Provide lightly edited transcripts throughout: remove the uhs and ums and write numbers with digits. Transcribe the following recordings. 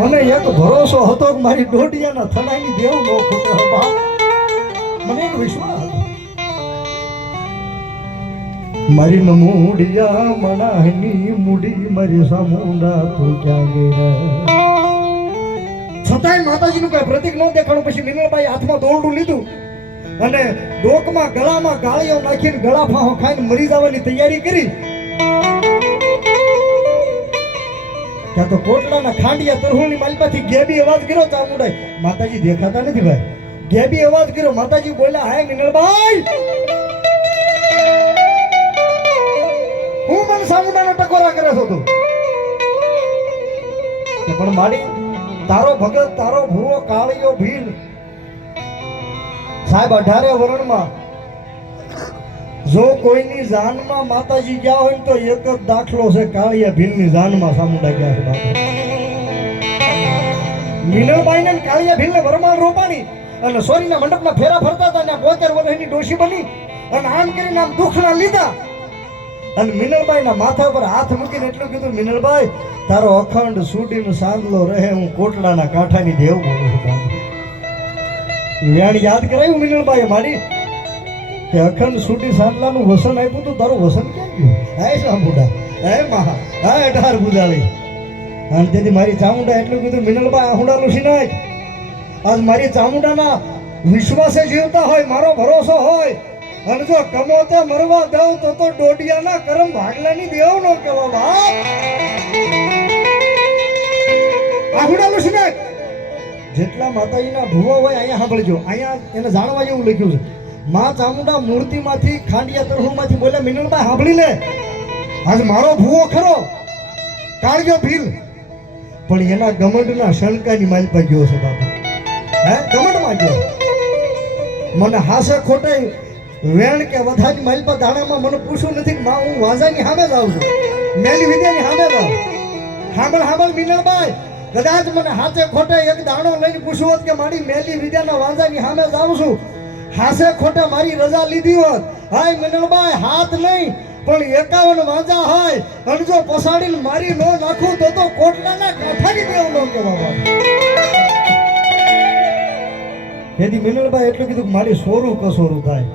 મને એક ભરોસો હતો કે મારી ડોડિયાના થડાની દેવ નો ખૂટે બાપ. મને એક વિશ્વાસ હતો. મારી નમૂડિયા મણાની મૂડી મારી સામુંડા તું ક્યાં ગઈ રે. છતાંય માતાજીનું કઈ પ્રતીક ન દેખાણું. પછી મિનલબાઈ હાથમાં દોરડું લીધું અને ડોકમાં ગળામાં ગાળીઓ નાખીને ગળા ફાંહો ખાઈને મરી જવાની તૈયારી કરી. ત્યાં તો કોટલાના ખાંડિયા તરહુલની માલપાથી ગેબી અવાજ કર્યો. ચામુંડાઈ માતાજી દેખાતા નથી ભાઈ. ગેબી અવાજ કર્યો. માતાજી બોલ્યા, હાય મિનલબાઈ, હું મને સામુંડાનો ટકોરા કરે છો તું? પણ માડી તારો ભગત તારો ભૂવો કાળિયો ભીલ સાહેબ 18 વરણમાં જો કોઈની જાનમાં માતાજી ગયા હોય તો એક જ દાખલો છે, કાળિયા ભીલની જાનમાં સામુંડા ગયા છે બાપુ. મિનલબાઈ ને કાળિયા ભીલને વરમાળ રોપાણી અને સોરીના મંડપમાં ફેરા ફરતા હતા ને 72 વર્ષની ડોશી બની અને આમ કરીને આમ દુખના લીધા અને મિનલબાઈના માથા પર હાથ મૂકીને એટલું કીધું, મિનલબાઈ તારો અખંડ સુડીનો સાંદલો રહે, હું કોટલાના કાંઠાની દેવ બોલું છું. વ્યાણ યાદ કરાયું મિનલબાઈ મારી કે અખંડ સુડી સાંદલાનું વસન આપ્યું તું, તારું વસન ક્યાં ગયું? હાય સામુંડા, હાય મહા, હાય 18 બુદાળી. અને તેથી મારી ચામુંડા એટલું કીધું, મિનલબાઈ આહુડાનું સિનાય આજ મારી ચામુંડાના વિશ્વાસે જીવતા હોય, મારો ભરોસો હોય અને જો કમોતે મરવા દઉં તો ડોડિયાના કરમ ભાગલાની દેવ નો કહેવા બાપ. આહુડાનું સિનાય જેટલા માતાજીના ભુવા હોય અહીંયા સાંભળજો. અહીંયા એને જાણવા જેવું લખ્યું છે. માં ચામુંડા મૂર્તિમાંથી ખાંડિયા તરહુમાંથી બોલે, મિનલબાઈ સાંભળી લે, આજ મારો ભૂવો ખરો કાળિયો ભીલ પણ એના ગમંડના શણકાની માલપા ગયો છે બાપુ. હે ગમંડમાં ગયો. મને હાસે ખોટે વેણ કે વધાની માલપા દાણામાં મને પૂછવું નથી કે માં હું વાંઝાની સામે જ આવું છું, મેલી વિદ્યાની સામે જ આવું. સાંભળ મિનલબાઈ, કદાચ મને હાથે ખોટે એક દાણો લઈને પૂછવું હોત કે મારી મેલી વિદ્યાના વાંઝાની સામે જ આવું છું, હાસે ખોટે મારી રજા લીધી હોત, હાય મિનલબાઈ હાથ નહીં પણ 51 વાંઝા હોય અને જો પસાડીને મારી નો નાખું તો કોટલાના કાંઠાની દેવ નો કહેવા. તેથી મિનલબાઈ એટલું કીધું કે મારી સોરું કસોરું થાય,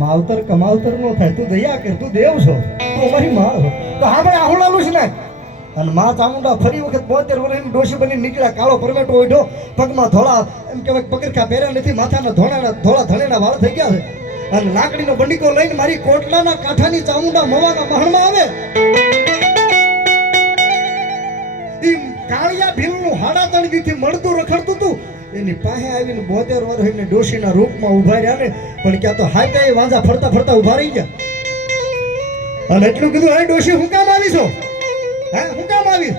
માવતર કમાવતર નો થાય, તું દયા કર, તું દેવ છો, તું અમારી માં છો. તો હા ભાઈ આહુડાલું છે ને. અને માં ચામુંડા ફરી વખત 72 વર્ષની ડોશી બની નીકળ્યા. કાળો પરમેટો ઓઢો, પગમાં ધોળા એમ કહેવાય પગરખા પહેર્યા નથી, માથાના ધોળા ધણેના વાળ થઈ ગયા છે અને લાકડીનો બંડીકો લઈને મારી કોટલાના કાંઠાની ચામુંડા મવાના મહણમાં આવે. ઈ કાળિયા ભીલનું હાડા તણગીથી મળતું રખડતું તું, એની પાસે આવીને 72 વર્ષની ડોશીના રૂપમાં ઉભા રહ્યા ને. પણ ક્યાં તો હાથે વાંઝા ફરતા ફરતા ઉભા રહી ગયા અને એટલું કીધું, હે ડોશી હું કામ આવી છો? હા હું કામ આવી?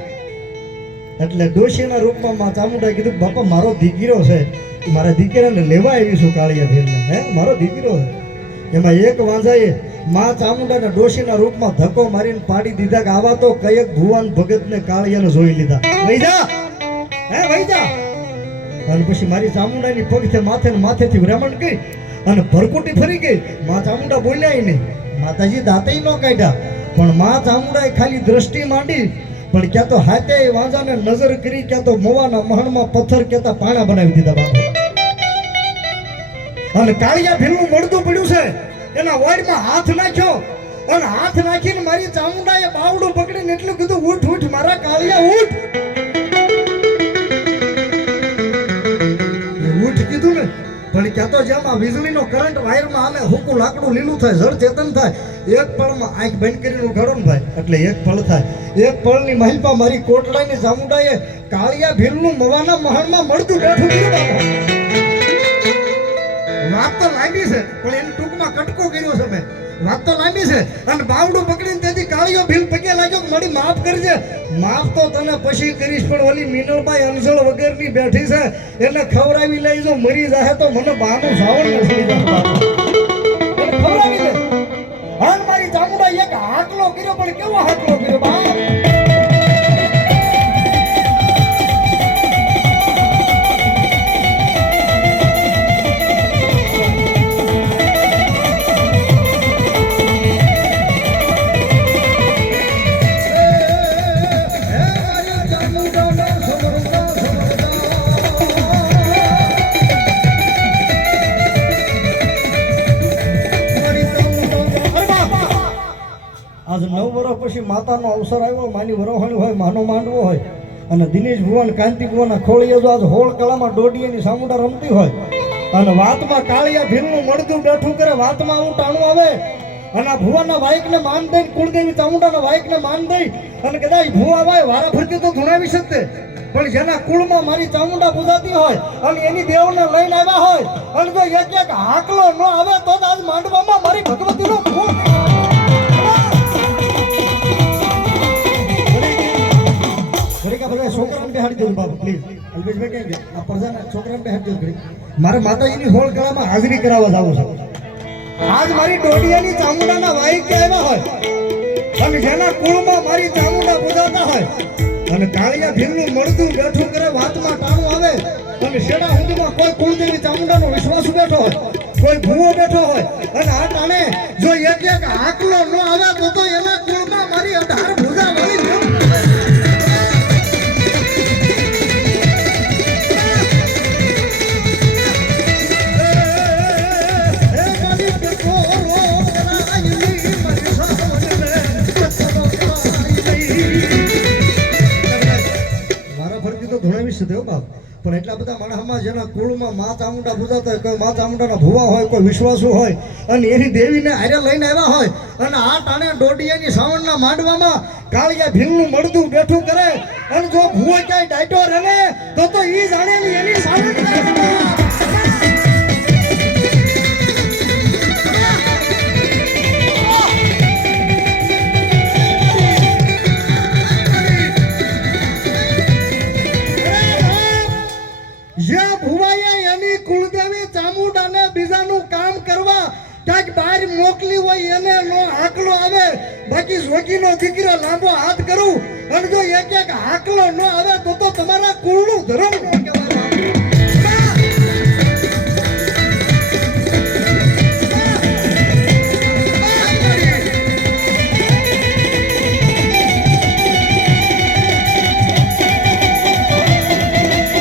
એટલે ડોશીના રૂપમાં માં ચામુંડાએ કીધું, બાપા મારો દીકરો છે, મારા દીકરાને લેવા આવી છું કાળિયા ભીલને. હે મારો દીકરો છે. એમાં એક વાંઝાએ માં ચામુંડાના ડોશીના રૂપમાં ધક્કો મારીને પાડી દીધા કે આવા તો કયેક ભુવાન ભગતને કાળિયાને જોઈ લીધા, વઈ જા, હે વઈ જા. અને પછી મારી ચામુંડાની પગથી માથેથી બ્રાહ્મણ ગઈ અને ભરકુટી ફરી ગઈ. માં ચામુંડા બોલ્યા નહીં, માતાજી દાંતે ન કાઢ્યા, પણ માં ચામુંડાએ ખાલી દ્રષ્ટિ માંડી. પણ ક્યાં તો હાથે વાંઝાને નજર કરી, ક્યાં તો મોવાના મહણમાં પથ્થર કહેતા પાણા બનાવી દીધા બાપા. અને કાળિયા ભીલનું મળતું પડ્યું છે, એના વાડમાં હાથ નાખ્યો અને હાથ નાખીને મારી ચામુંડાએ બાવડું પકડીને એટલું કીધું, ઉઠ ઉઠ મારા કાળિયા ઉઠ. ઉઠ કીધું ને, પણ ક્યાં તો જેમાં વીજળીનો કરંટ વાયરમાં હાલે, હુકું લાકડું લીલું થાય, જળ ચેતન થાય. એક પળમાં આંખ બંધ કરીને ઉઘાડો ને ભાઈ એટલે એક પળ થાય. એક પળની મહિપા મારી કોટલાની ચામુંડાએ કાળિયા ભીલનું મવાના મહણમાં મળતું બેઠું કર્યું બાપા. વાત તો લાંબી છે પણ એને ટૂંકમાં કટકો કર્યો છે મેં. વાત તો લાંબી છે અને બાવડું પકડીને તેથી કાળિયો ભીલ પગે લાગ્યો કે મારી માફ કરજે. માફ તો તને પછી કરીશ, પણ ઓલી મિનલબાઈ અંજળ વગરની બેઠી છે, એને ખવડાવી લઈ જો મરી જાય તો મને બહાનું સાવણ નથી જાય. ખવડાવી લે. હાલ મારી ચામુંડા એક હાકલો કર્યો, પણ કેવો હાકલો કર્યો બાપ. પછી માતાનો અવસર આવ્યો, માની વરોહાણી હોય, માનો માંડવો હોય, અને દિનેશ ભુવન કાંતિ ભુવનના ખોળીએ જો આજ હોળ કળામાં દોડીએની સામુંડા રમતી હોય અને વાતમાં કાળિયા ભીલનું મળતું બેઠું કરે, વાતમાં આવું ટાણું આવે અને આ ભુવાના વાઈકને માન દઈ, કુળદેવી ચામુંડાના વાઈકને માન દઈ અને કદાચ ભુવા ભાઈ વારા ફરતી તો ધુણાવી શકતે, પણ જેના કુળમાં મારી ચામુંડા પૂજાતી હોય અને એની દેવને લઈને આવ્યા હોય અને જો એક એક હાકલો ન આવે તો આજ માંડવામાં મારી ભગવતીનો ફૂલ છોકરાને બેહાડી દઉં બાબુ પ્લીઝ. અલ્પેશભાઈ ક્યાં ગયા? આ પ્રજાના છોકરાને બેહાડી દઉં ઘડી. મારે માતાજીની હોળ કળામાં હાજરી કરાવવા જવું છે. આજ મારી ડોડિયાની ચામુંડાના વાઈક આવ્યા હોય અને જેના કુળમાં મારી ચામુંડા પૂજાતા હોય અને કાળિયા ભીલનું મળતું બેઠું કરે, વાતમાં ટાણું આવે અને શેડા હુંદીમાં કોઈ કુળદેવી ચામુંડાનો વિશ્વાસ બેઠો હોય, કોઈ ભૂવો બેઠો હોય અને આ ટાણે જો એક એક આકલો ન આવે તો એના કુળમાં મારી 18 ભૂજા વાળી પણ એટલા બધા માણસમાં જેના કુળમાં મા ચામુંડા પૂજાતા હોય, કોઈ મા ચામુંડાના ભુવા હોય, કોઈ વિશ્વાસુ હોય અને એની દેવીને હારે લઈને આવ્યા હોય અને આ ટાણે ડોડિયાની શ્રાવણના માંડવામાં કાળિયા ભીલનું મળતું બેઠું કરે અને જો ભુવો ક્યાંય ડાયટો રહે તો ઈ જાણે ને એની શ્રાવણ મોકલી હોય એને નો હાકલો આવે, બાકી જોગીનો દીકરો લાંબો હાથ કરું અને જો એક એક હાકલો ન આવે તો તમારા કુળનું ધર્મ